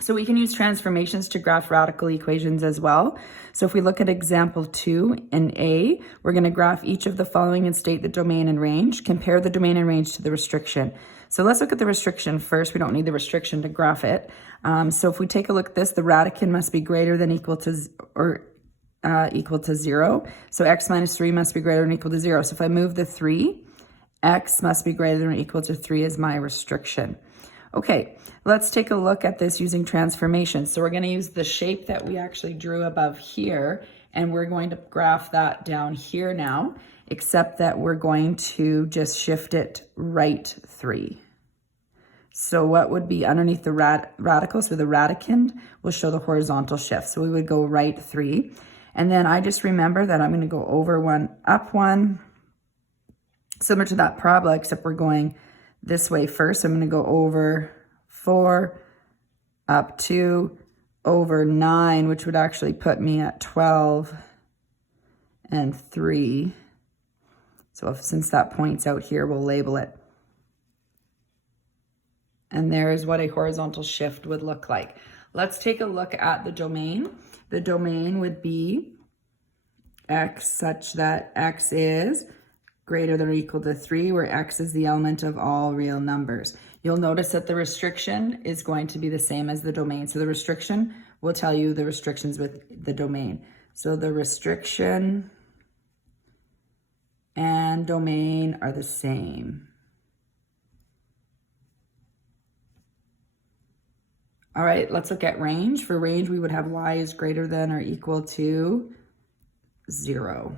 So we can use transformations to graph radical equations as well. So if we look at example 2 in A, we're going to graph each of the following and state the domain and range. Compare the domain and range to the restriction. So let's look at the restriction first. We don't need the restriction to graph it. So if we take a look at this, the radicand must be greater than equal to 0. So x minus 3 must be greater than equal to 0. So if I move the 3, x must be greater than or equal to 3 is my restriction. Okay, let's take a look at this using transformations. So we're going to use the shape that we actually drew above here, and we're going to graph that down here now, except that we're going to just shift it right 3. So what would be underneath the radical, so the radicand will show the horizontal shift. So we would go right 3. And then I just remember that I'm going to go over 1, up 1, similar to that parabola, except we're going this way first. I'm going to go over 4, up 2, over 9, which would actually put me at 12 and 3. So since that point's out here, we'll label it. And there's what a horizontal shift would look like. Let's take a look at the domain. The domain would be x such that x is greater than or equal to 3, where x is the element of all real numbers. You'll notice that the restriction is going to be the same as the domain. So the restriction will tell you the restrictions with the domain. So the restriction and domain are the same. All right, let's look at range. For range, we would have y is greater than or equal to 0.